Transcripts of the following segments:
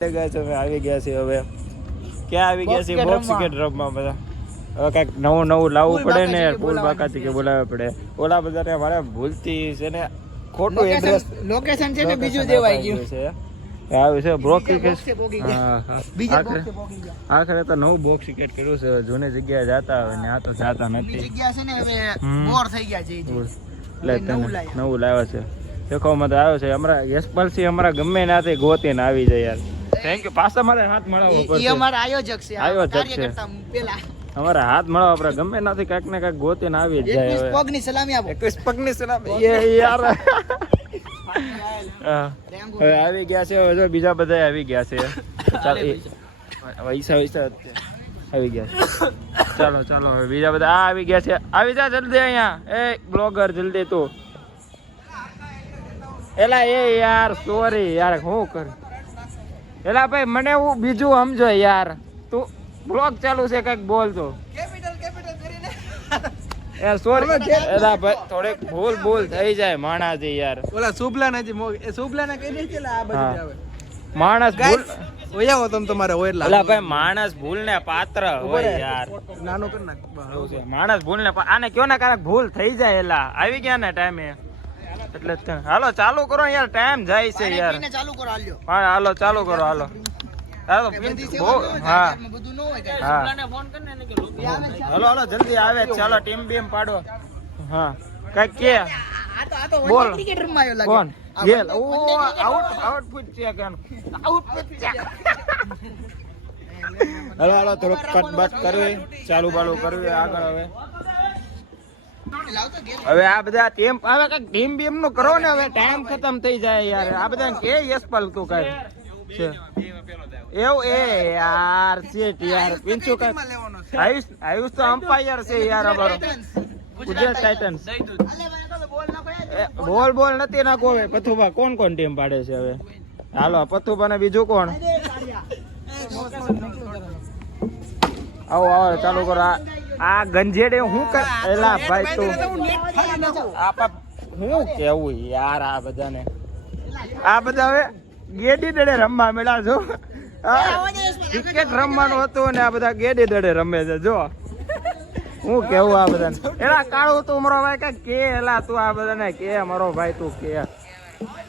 આવી ગયા છે હવે ક્યાં આવી ગયા છે બોક્સ ક્રિકેટ રમવા બધા હવે કઈક નવું લાવવું પડે ને ફૂલ બાકાથી કે બોલાવવા પડે ઓલા બધા મારે ભૂલતી છે ને ખોટું એડ્રેસ લોકેશન છે ને બીજું દેવાઈ ગયું છે આવ્યું છે બ્લોક ક્રિકેટ આખરે તો નવું બોક્સ ક્રિકેટ કર્યું છે જૂની જગ્યાએ જાતા હોય ને આ તો જાતા નથી જગ્યા છે ને હવે બોર થઈ ગયા છે એટલે નવું લાવ્યા છે દેખો મત આવ્યો છે અમારા યશપાલસિંહ અમારા ગમે નાથી ગોતીને આવી જાય યાર થેન્ક યુ પાછા મારે હાથ મળાવવો પડશે એ અમારા આયોજક છે કાર્યકર્તા પેલા અમારા હાથ મળાવવા આપણે ગમે નાથી કાંઈક ને કાંઈક ગોતીને આવી જ જાય 21 પગની સલામી આપો 21 પગની સલામી એ યાર હવે આવી ગયા છે હવે જો બીજા બધા આવી ગયા છે ચાલ વૈસા આવી ગયા ચાલો હવે બીજા બધા આવી ગયા છે આવી જા જલ્દી અહીંયા એ બ્લોગર જલ્દી તું એલા એ યાર સોરી યાર હું કર એલા ભાઈ મને હું બીજું સમજો યાર તું બ્લોગ ચાલુ છે કઈક બોલતો કેપિટલ કરીને યાર સોરી એલા ભાઈ થોડેક ભૂલ થઈ જાય માણસથી યાર ઓલા સુબલાના કહી દે છે આ બધું આવે માણસ ભૂલ ઓયાવો તમ તમારે હોય એટલે એલા ભાઈ માણસ ભૂલ ને પાત્ર હોય યાર નાનો કર નાખ માણસ ભૂલ ને આને કયો ને કારક ભૂલ થઈ જાય એલા આવી ગયા ને ટાઈમે એટલે હાલો ચાલુ કરો યાર ટાઈમ જાય છે યાર ચાલુ કરો હાલ્યો હા હાલો ચાલુ કરો હાલો હા હાલો જલ્દી આવે ચાલો ટીમ બીમ પાડો હા કઈક કે બોલ કોણ ગેલ ઓ આઉટપુટ છે કે આઉટપુટ છે હાલો થોડુંક કટ બટ કરવી ચાલુ બાલુ કરવી આગળ હવે આ બધા ટીમ હવે કઈક ટીમ બીમ નું કરો ને હવે ટાઈમ ખતમ થઈ જાય યાર આ બધા કે યશપાલ તું કઈ છે એવું એ યાર શેટ યાર પિંચુ કઈ આયુષ તો અમ્પાયર છે યાર અમારો ગુજરાત ટાઇટન્સ બોલ નથી નાખો હવે પથુભા કોણ ટીમ પાડે છે હવે હાલો પથુભા ને બીજું કોણ આવો ચાલુ કરો આ ગંજેડે હું કર એલા ભાઈ તું હું કેવું યાર આ બધાને આ બધા હવે ગેડી દડે રમવા મેળા છો ક્રિકેટ રમવાનું હતું ને આ બધા ગેડી દડે રમે છે જો હું કેવું આ બધાને એલા કાળું તું મારો ભાઈ કઈ કે એલા તું આ બધાને કે મારો ભાઈ તું કે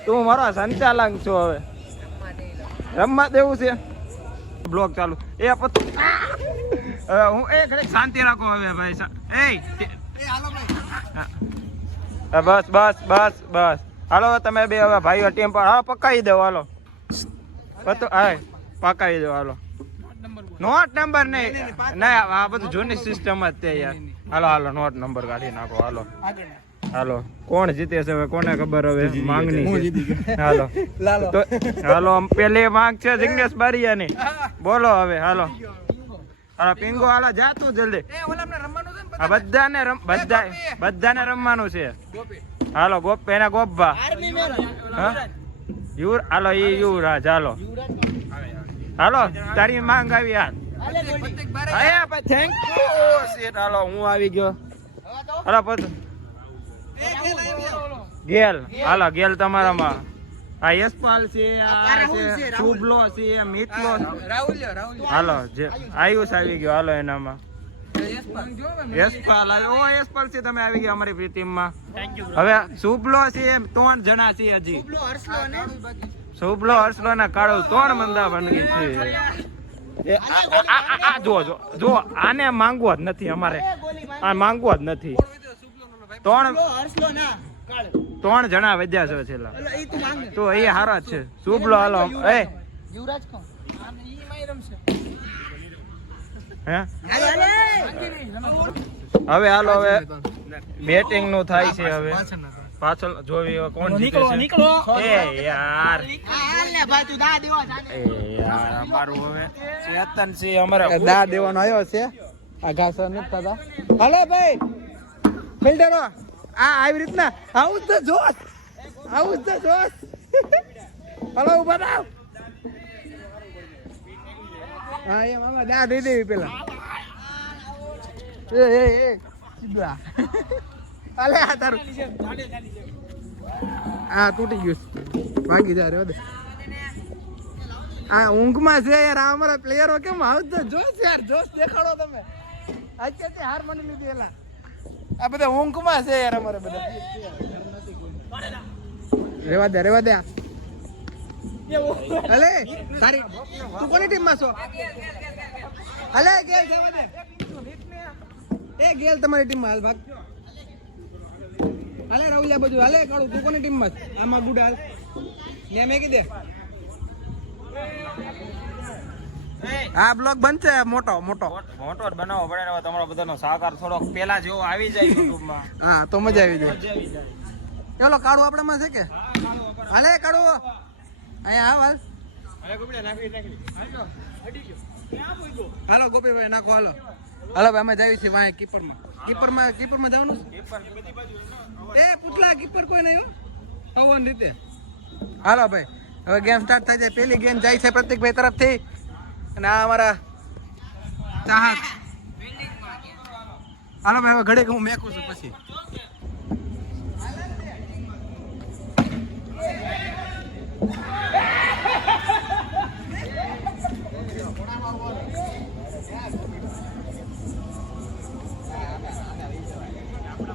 તું મારો સંચાલક છો હવે રમવા દેવું છે બ્લોગ ચાલુ એ પતું હું એ ઘડી શાંતિ રાખો હવે ભાઈ બસ હાલો તમે બે હવે ભાઈઓ ટીમ પર હા પકાવી દો હાલો પકાવી દો હાલો નોટ નંબર નહીં આ બધું જૂની સિસ્ટમ જ તે યાર હાલો નોટ નંબર કાઢી નાખો હાલો કોણ જીતે છે હવે કોને ખબર હવે માંગની હાલો પેલી માંગ છે જિગ્નેશ બારિયાની બોલો હવે હાલો પિંગો હાલો જા તું જલ્દી બધાને રમવાનું છે હાલો એના ગોપભા હાલો ઈ યુવરાજ હાલો તારી માંગ આવી યાર થેન્ક યુ શેટ હાલો હું આવી ગયો હાલો ગેલ હાલો ગેલ તમારામાં આ યશપાલ છે શુભલો છે મિતલો હાલો આયુષ આવી ગયો હાલો એનામાં યશપાલ યશપાલ છે તમે આવી ગયા અમારી ટીમમાં હવે શુભલો છે 3 જણા છે હજી શુભલો હર્ષલો ને કાળો 3 મંદા બની છે જો આને માંગવો જ નથી અમારે આ માંગવો જ નથી 3 જણા વધ્યા છે છેલ્લા તો એ હારા જ છે શુભલો હાલો એ હવે હાલો હવે બેટિંગ નું થાય છે હવે પાછળ જોવી કોણ જીતે છે એ યાર અમારું હવે ચેતન સિંહ અમારે દા દેવાનો આવ્યો છે આ ઘાસ નથી થતા હાલો ભાઈ ફિલ્ડરો આવી રીતના આવું તો જોશ હાલો ઉભા થાવ હા એ મામા દા દઈ દેવી પેલા એ સીધા હાલે આ તારું હા તૂટી ગયું ભાગી જા રે આ ઊંઘમાં છે યાર. આ અમારા પ્લેયરો કેમ આવતો જોશ યાર, જોશ દેખાડો તમે. અત્યારે હાર માની લીધી એલા. આ બધા ઊંઘમાં છે યાર અમારે બધા. રેવા દે અલે તારી તું કોની ટીમમાં છો? અલે ગેલ જવા દે. એ ગેલ તમારી ટીમમાં હાલ ભાગ. હાલે રાહુલિયા બધું હાલે કાળું તું કોની ટીમમાં છે? આમાં ગુડ હાલ ને મેં કીધે. આ બ્લોગ બનશે મોટો જ બનાવવો પડે ને. તમારો બધાનો સહકાર થોડોક પેલા જેવો આવી જાય યુટ્યુબમાં. હા તો મજા આવી જાય. ચલો કાળું આપણામાં છે કે? હાલે કાળું અહીંયા હાલ. હાલો ગોપીભાઈ નાખો. હાલો ભાઈ અમે જાવી છીએ વાંહે કીપરમાં જવાનું છે. એ પૂછલા કીપર કોઈ નહીં આવવાની રીતે. હાલો ભાઈ હવે ગેમ સ્ટાર્ટ થાય છે. પેલી ગેમ જાય છે પ્રતિકભાઈ તરફથી અને આ અમારા ચાહક. હાલો ભાઈ હવે ઘડીક હું મેકું છું પછી.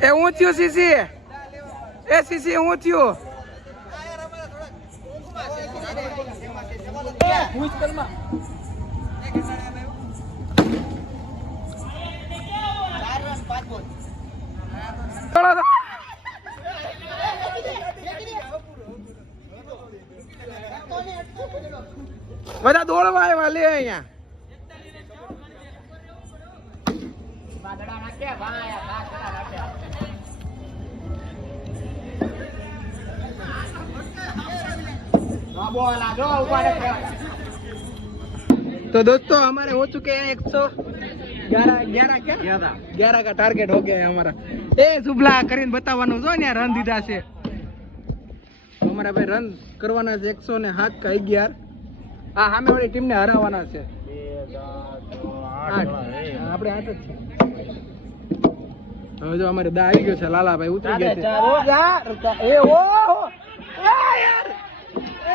એ હું થયું સીસી? એ સીસી હું થયું? બધા દોડવા આવ્યા લે અહીંયા. तो दोस्तों हमारे हो चुके हैं 111 का टारगेट हो गया है हमारा. ए शुभला કરીને બતાવવાનું જો ને રન દીધા છે અમારા ભાઈ. રન કરવાના છે 107 का 11. આ સામે વાળી ટીમને હરાવવાના છે. 8 આપણે 8 જ છે. હવે જો અમારે દા આવી ગયો છે. લાલાભાઈ ઉતરી ગયા છે. એ ઓ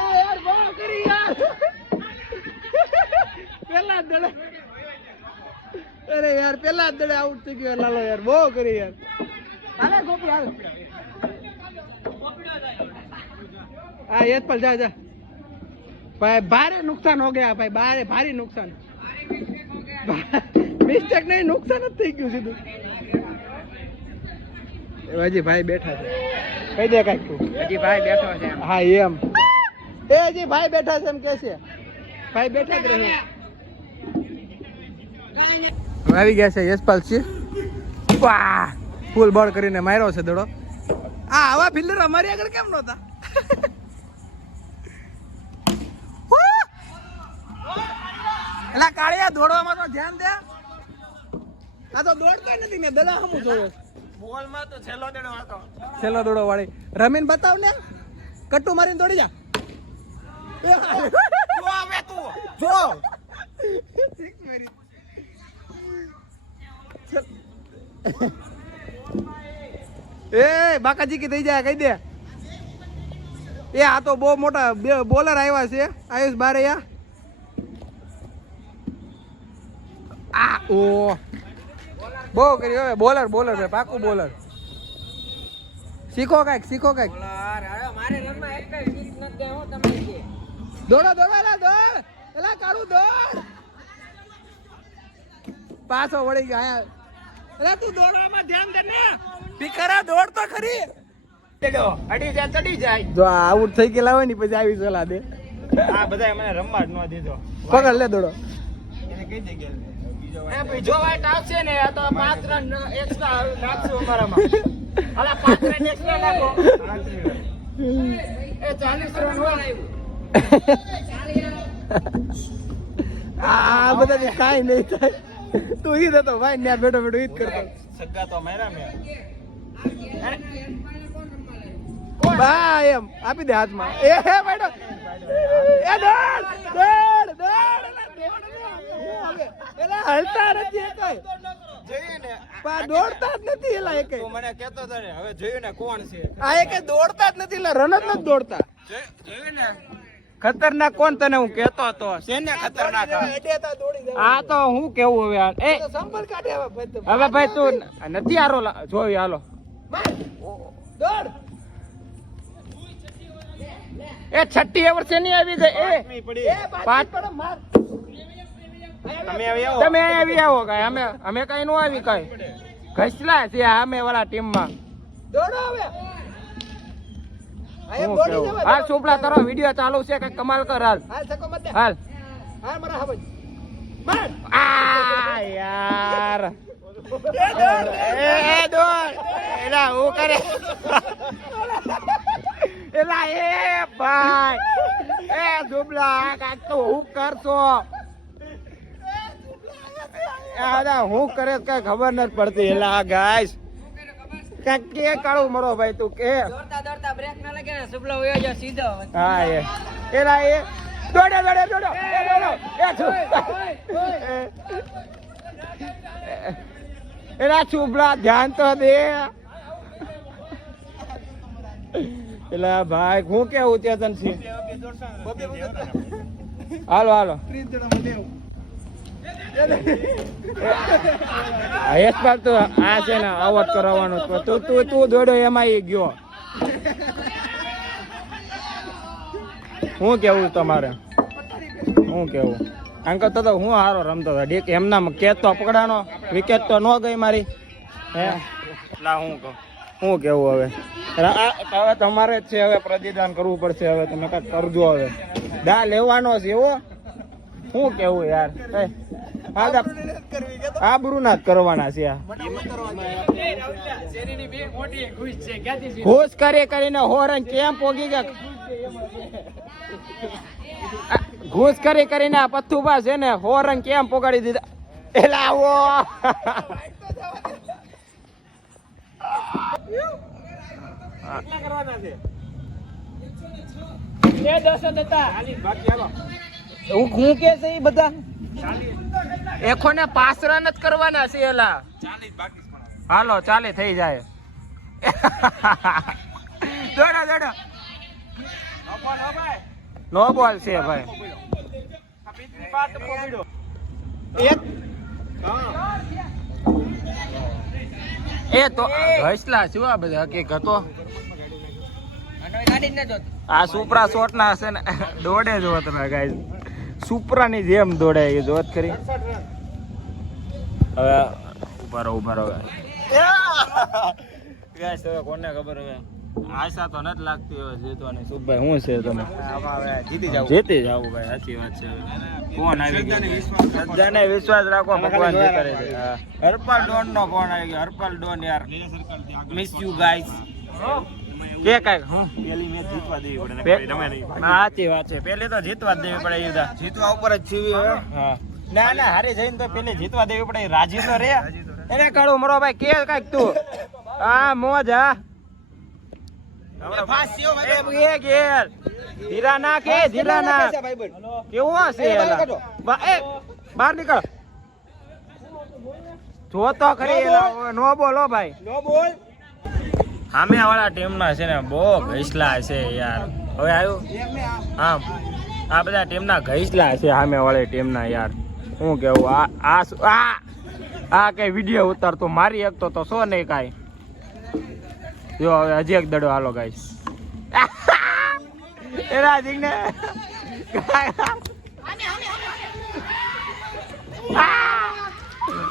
યાર બહુ કરી યાર. પેલા દડે અરે યાર પેલા દડે આઉટ થઈ ગયો લાલો યાર. બહુ કરી યાર. હાલે ગોપી હાલ. હા યશપાલ જા ભાઈ. ભારે નુકસાન હો ગયા ભાઈ. ભારે નુકસાન. મિસ્ટેક નહીં, નુકસાન જ થઈ ગયું સીધું. હજી ભાઈ બેઠા છે. કહી દે કાંઈક તું. હજી ભાઈ બેઠો છે. હા એમ. એ હજી ભાઈ બેઠા છે એમ કે છે. ભાઈ બેઠા જ રહે. આવી ગયા છે યશપાલ સિંહ. વાહ ફૂલ બોલ કરીને માર્યો છે દડો. આ આવા ફિલ્ડર અમારી આગળ કેમ નહોતા? એલા કાળિયા દોડવામાં તો ધ્યાન દે. આ તો દોડતા નથી. મેં દડા હમું જોયો. બોલમાં તો છેલ્લો દડો વાળી રમીન બતાવ ને. કટ્ટુ મારીને દોડી જા. જો એ બાકાજી કી થઈ જાય કહી દે. એ આ તો બહુ મોટા બોલર આવ્યા છે. આયુષ બારૈયા. આ ઓ બહુ કરી હવે. બોલર ભાઈ પાકું બોલર. શીખો કાંઈક. દોડો એલા દોડ. એલા કાળું દોડ. પાછો વળી ગયા. એલા તું દોડવામાં ધ્યાન દે ને. પીકરા દોડ તો ખરી. ચડી જાય. જો આઉટ થઈ ગયેલા હોય ને પછી આવી સલાહ દે. આ બધા મને રમવા જ ન દીધો. પકડ લે દોડો. એને કઈ દે ગેલ. જો વાઈટ આવશે ને આ તો 5 રન એક્સ્ટ્રા નાખશું અમારામાં. હાલા 5 રન એક્સ્ટ્રા નાખો. એ 40 રન હોય આ બધા કાઈ નહીં થાય. તું ઈ દેતો ભાઈ ને બેઠો ઈ જ કરતો. સગ્ગા તો માર્યા મે. બા એમ આપી દે હાથમાં. એ બેઠો. એ દોડ. એલા હલતા નથી કઈ. જોયું ને પા દોડતા જ નથી એલા એકે. તું મને કહેતો તો ને હવે જોયું ને કોણ છે. આ એકે દોડતા જ નથી. એલા રન જ નથી દોડતા. જોયું ને ખતરનાક કોણ તને હું કેતો હતો શેને ખતરનાક આ તો હું કેવું હવે એ હવે ભાઈ તું નથી હારો જોઈ હાલો એ છઠ્ઠી એવર છે નહીં આવી ગઈ એ પાંચ તમે આવી આવો કઈ અમે કઈ નો આવી કઈ ઘસલા છે અમે વાળા ટીમ માં હાલ સુપડા તારો વિડીયો ચાલુ છે કઈ કમાલ કર હાલ હાલ યાર એ દોડ એલા હું કરે એલા એ ભાઈ એ સુપડા કાક તો હું કરશો હું કરે કઈ ખબર નથી પડતી એલા ગાઈસ કાક કે કાળું મરો ભાઈ તું કે દોડતા બ્રેક ના લાગે ને સુબલો વયો જા સીધો હા એલા એ દોડો એલા સુબલા ધ્યાન તો દે એલા ભાઈ હું કેવું ચેતન છે હાલો યશપાલ તો આ છે ને આઉટ કરાવવાનો તું દોડ્યો એમાં ઈ ગયો શું કેવું તમારે શું કેવું અંકલ તો હું હારો રમતો હતો એમના કેચ તો પકડાનો વિકેટ તો ન ગઈ મારી હે લા હું કેવું હવે તમારે જ છે હવે પ્રતિદાન કરવું પડશે હવે તમે કઈક કરજો હવે દા લેવાનો છે એવો શું કેવું યાર આબરૂ ના કરવાના છે ઘૂસ કરીને હોરન કેમ પોગી ગયા ઘૂસ કરીને આ પથ્થુબા છે ને હોરન કેમ પોગાડી દીધા એલા આવો હું કે છે એ બધા એકોને 5 રન જ કરવાના છે એલા હાલો ચાલે થઈ જાય દોડો નો બોલ છે ભાઈ એ તો ઘસલા શું આ બધા હકીકતો આ સુપરા શોટ ના હશે ને દોડે જો તમે ગાઈસ સુપરા ની જેમ દોડે એ જોત કરી હવે ઉભા રહો ગાઈસ હવે કોને ખબર હવે આશા તો નથી લાગતી હવે જીતવાની સુભાઈ શું છે તમે જીતી જાવ ભાઈ સાચી વાત છે ફોન આવી ગયો બધાને વિશ્વાસ રાખો ભગવાન જે કરે છે હરપાલ ડોન નો ફોન આવી ગયો હરપાલ ડોન યાર મિસ યુ ગાઈસ કે કાઈ હું પેલી મેચ જીતવા દેવી પડે તમે નહીં સાચી વાત છે પેલી તો જીતવા દેવી પડે યુદા જીતવા ઉપર જ જીવી હવે હા ના હારે જઈને તો પેલી જીતવા દેવી પડે રાજી તો રે એને કાળું મરો ભાઈ કે કાઈક તું આ મોજ હા ધીરા નાખ કેવું હશે બહાર નીકળ જો તો ખરી નો બોલો ભાઈ નો બોલ સામે વાળા ટીમ ના છે ને બહુ ઘસલા છે યાર હવે આવ્યું આમ આ બધા ટીમ ના ઘસલા છે સામે વાળી ટીમ ના યાર શું કેવું આ કઈ વિડીયો ઉતારતો મારી એક તો શો નહીં કાંઈ જો હવે હજી એક દડો હાલો ગાઈસ એરા જીને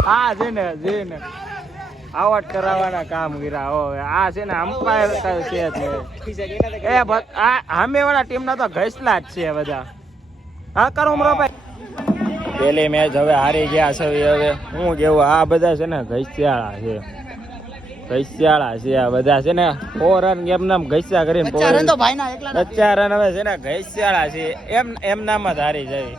આ છે ને આઉટ કરાવવાના કામ કર્યા હવે આ છે ને અમ્પાયર છે એ સામે વાળા ટીમ ના તો ઘસલા જ છે બધા હા કરો મરો ભાઈ પેલી મેચ હવે હારી ગયા છે હવે હું કેવું આ બધા છે ને ઘસ્યાળા છે આ બધા છે ને 4 રન એમ નામ ઘસ્યા કરીને 4 રન હવે છે ને ઘસ્યાળા છે એમ નામ જ હારી જાય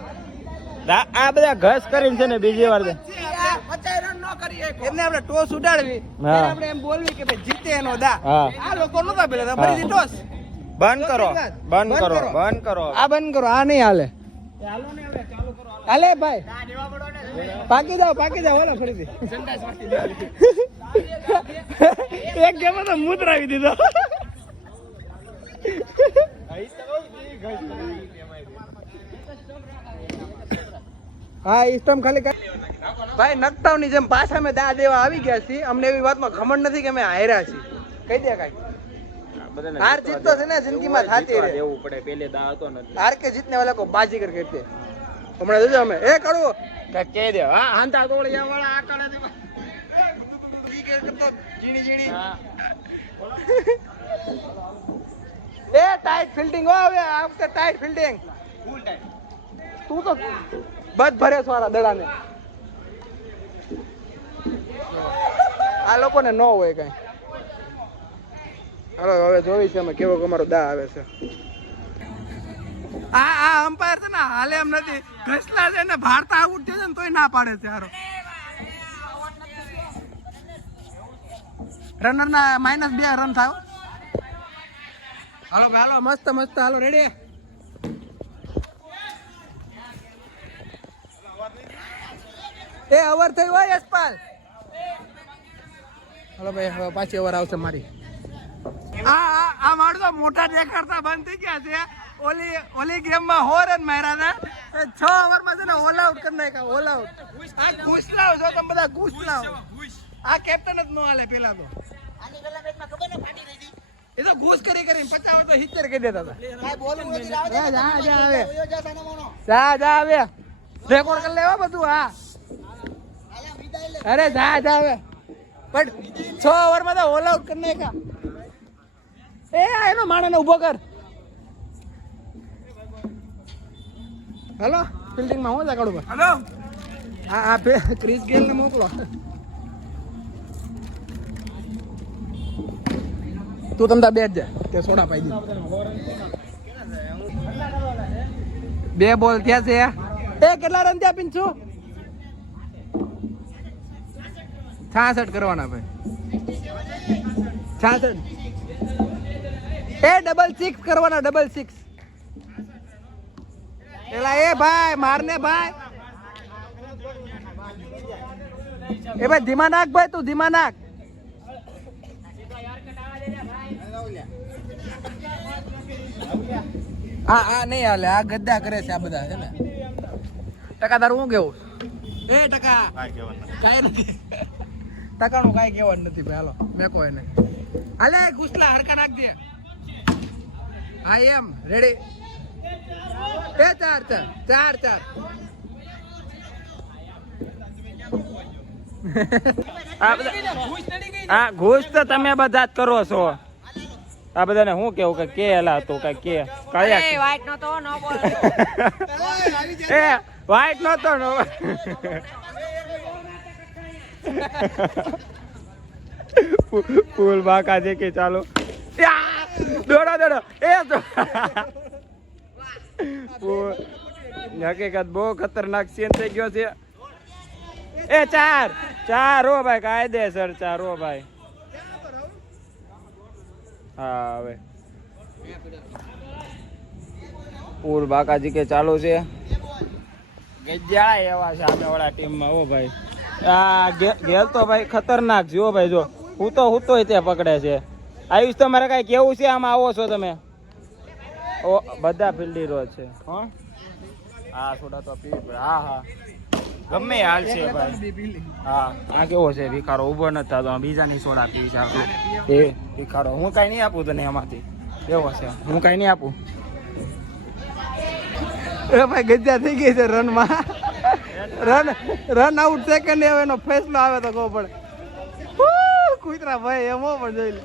આ બધા ઘસ કરીને છે ને બીજી વાર 50 રન નો કરી એમને આપણે ટોસ ઉડાડવી આપણે એમ બોલવી કે ભાઈ જીતે એનો દા આ લોકો નતા પેલા ફરીથી ટોસ બંધ કરો આ બંધ કરો આ નહીં હાલે હાલો ને હવે ચાલુ કરો હાલે ભાઈ પાકી જાવ ઓલા ફરીથી એક ગેમ તો મુતરાવી દીધો હા એ સ્ટમ્પ ખાલી ભાઈ નકટાવની જેમ પાછા અમે દા દેવા આવી ગયા છીએ. અમને એવી વાતમાં ખમણ નથી કે અમે હાર્યા છીએ. કહી દે કાંઈ હાર જીત તો છે ને જિંદગીમાં થાતી રહે. દેવું પડે પેલે દા હતો નથી. હાર કે જીતને વાલા કો બાજીગર કહેતે. હમણાં જોજો અમે એ કડવો કહી દે હા હાંતા તોળિયા વાળા આ કાળા ઝીણી ઝીણી એ ટાઈટ ફિલ્ડિંગ હો હવે આ વખતે ટાઈટ ફિલ્ડિંગ ફૂલ ટાઈમ. તું તો બધ ભરે છોરા દડાને. આ લોકોને ન હોય કઈ. હાલો હવે જોઈ છે અમે કેવો અમારો દા આવે છે. આ અમ્પાયર છે ને હાલે એમ નથી ઘસલા છે ને ભારતા આઉટ છે ને તોય ના પાડે છે. હારો રનર ના -2 રન થાવ. હાલો હાલો મસ્ત મસ્ત હાલો રેડી. એ ઓવર થઈ હોય યશપાલ. હાલો ભાઈ હવે પાછી ઓવર આવશે મારી. આ મારું તો મોટા દેખાડતા બંધ થઈ ગયા છે. ઓલી ગેમમાં 4 રન માર્યા હતા 6 ઓવરમાં છે ને ઓલ આઉટ કરી નાખ્યા. ઓલ આઉટ આ ઘૂસલાવ છો તમે બધા ઘૂસલાવ. આ કેપ્ટન જ નો હાલે પેલા તો. એ તો ઘૂસ કરી કરીને 50 તો 70 કહી દેતા હતા. જા આવે રેકોર્ડ કરી લેવા બધું. હા અરે જા આવે પણ 6 ઓવરમાં તો ઓલ આઉટ કરી નાખ્યા. એ એનો માણસ ઉભો કર. હેલો ફિલ્ડિંગમાં હું કાઢું હેલો હા ક્રિસ ગેલ ને મોકલો. તું તમતા બેઠ જા કે સોડા પાઈ દે. 2 બોલ થયા છે. એ કેટલા રન થયા પિંચુ? 66 કરવાના ભાઈ. 66 એ 6 કરવાના 6. એલા એ ભાઈ મારને ભાઈ. એ ભાઈ ધીમા નાખ ભાઈ તું ધીમા નાખ. આ નહીં હાલે. આ ગદ્દા કરે છે આ બધા છે ને. ટકા તારું શું કેવું? એ ટકા કાંઈ નથી. ટકાનું કાંઈ કહેવાનું નથી ભાઈ. હાલો મેકો એને હાલે ઘૂસલા હરકા નાખ દે. હા એમ રેડી. એ 4 હા ઘૂસ તો તમે બધા જ કરો છો. આ બધાને શું કેવું કે કેલા હતું કે કયા વાઈટ નો તો નો બોલ. એ વાઈટ નતો નો ફૂલ બાકા છે કે ચાલો દોડો એ તો હકીકત બહુ ખતરનાક સીન થઈ ગયો છે. એ 4 હો ભાઈ કાયદેસર 4 હો ભાઈ. હા હવે ફૂલ બાકાજી કે ચાલુ છે. ગજા એવા છે સામે વાળા ટીમમાં હો ભાઈ. આ ગેલ તો ભાઈ ખતરનાક છે હો ભાઈ. જો હું તો તે પકડે છે. આયુષ તમારે કઈ કેવું છે? આમાં આવો છો તમે? ઓ બધા ફિલ્ડીરો છે. હા થોડા તો પી. હા ગમે હાલ છે ભાઈ. હા આ કેવો છે ભિખારો ઉભો નથી થતો. બીજાની સોડા પી છે એ ભિખારો. હું કઈ નહીં આપું તને એમાંથી. કેવો છે? હું કઈ નહીં આપું. એ ભાઈ ગજા થઈ ગઈ છે રનમાં. રન આઉટ સેકન્ડ હવે એનો ફેસલો આવે તો કહો પડે. કુતરા ભાઈ એમો પણ જોઈ લે.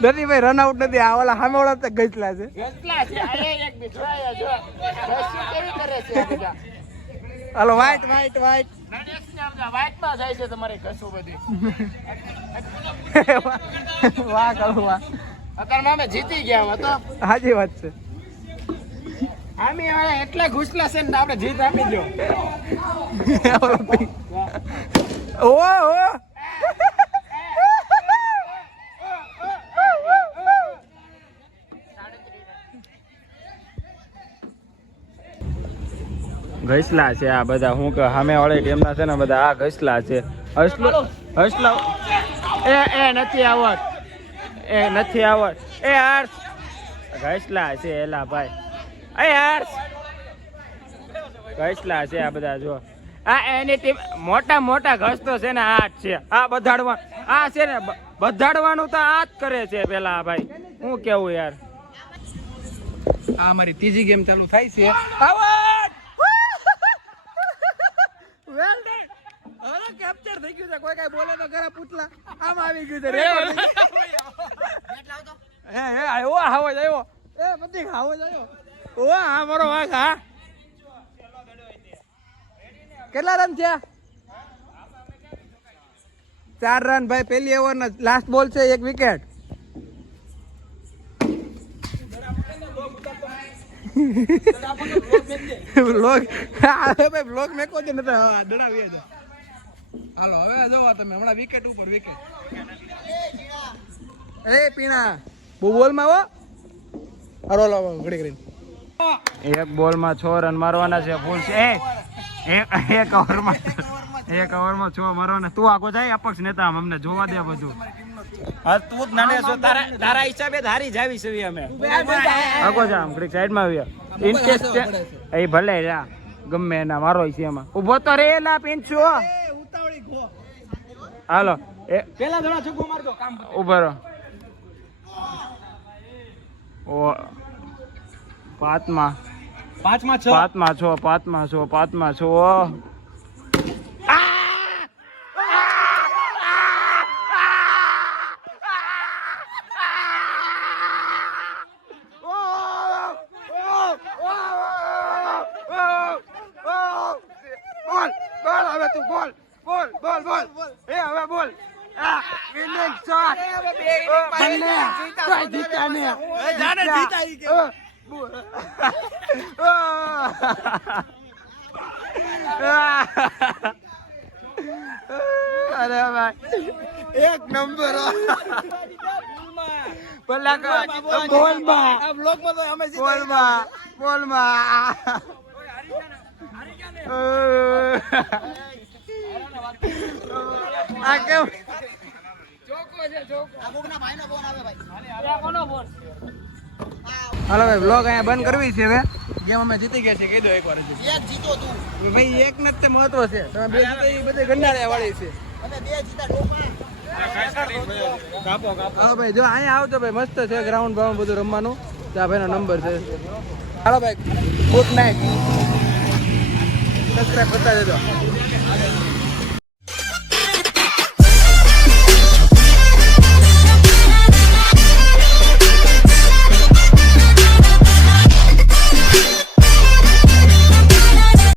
નથી ભાઈ રન આઉટ નથી. આ ઓલા સામે વાળા તો ગજલા છે. હાલો વાઈટ વાઈટમાં જાય છે તમારે કશું બધી. વાહ કરું વાહ. અત્યારે અમે જીતી ગયા હતો. સાચી વાત છે. આમી વાળા એટલા ઘૂસલા છે ને આપણે જીત આપી દો. ઓ ઘસલા છે આ બધા. હું કે સામે વાળી ટીમના છે ને બધા આ ઘસલા છે. હસલા એ નથી આવત. એ નથી આવડ એ હર્ષ ઘસલા છે એલા ભાઈ એ હર્ષ ઘસલા છે આ બધા જો આ એની ટીમ મોટા મોટા ઘસ તો છે ને આ જ છે આ બધાડવા આ છે ને બધાડવાનું તો આ જ કરે છે પેલા ભાઈ હું કેવું યાર આ અમારી ત્રીજી ગેમ ચાલુ થાય છે કેપ્ચર થઈ ગયું છે કોઈ કઈ બોલે તો ખરા પૂતલા આમ આવી ગયું છે હે આવ્યો આવો જ આવ્યો એ બધી આવો જ આવ્યો ઓ હા મારો વાઘ હા કેટલા રન થયા 4 રન ભાઈ પહેલી ઓવર ના લાસ્ટ બોલ છે 1 વિકેટ બ્લોક મેકો છે ને દડાવી હાલો હવે જોવા તમે હમણાં વિકેટ ઉપર વિકેટ અરે પીણા બહુ બોલમાં આવો હારો લાવો ઘડી કરીને એક બોલમાં 6 રન મારવાના છે ફૂલ છે એક ઓવરમાં 6 મારવાના તું આગો જાય અપક્ષ નેતા અમને જોવા દે બધું હા તું જ નાને છો તારા હિસાબે હારી જાવી છે અમે આગો જા આમ ઘડી સાઈડમાં આવ્યા ઇન્ટરેસ્ટ એ ભલે જા ગમે એના મારો છે એમાં ઊભો તો રે એલા પિંચુ ઉતાવળી ગો હાલો એ પેલા થોડા છગ્ગો મારજો કામ ઉભો રહો ઓ પાંચમાં 6 અરે ભાઈ એક નંબર બોલમાં આ કેમ હાલો ભાઈ બ્લોગ અહીંયા બંધ કરવી છે હવે ગેમ અમે જીતી ગયા છે કહી દો એકવાર જીતો તું ભાઈ એક ને જ તે મહત્વ છે તમે બે જીતો એ બધે ગંડાળ્યા વાળી છે હાલો ભાઈ જો અહીંયા આવજો ભાઈ મસ્ત છે ગ્રાઉન્ડ બાઉન્ડ બધું રમવાનું ત્યાં ભાઈનો નંબર છે હાલો ભાઈ ગુડ નાઇટ સબસ્ક્રાઈબ કરતા જજો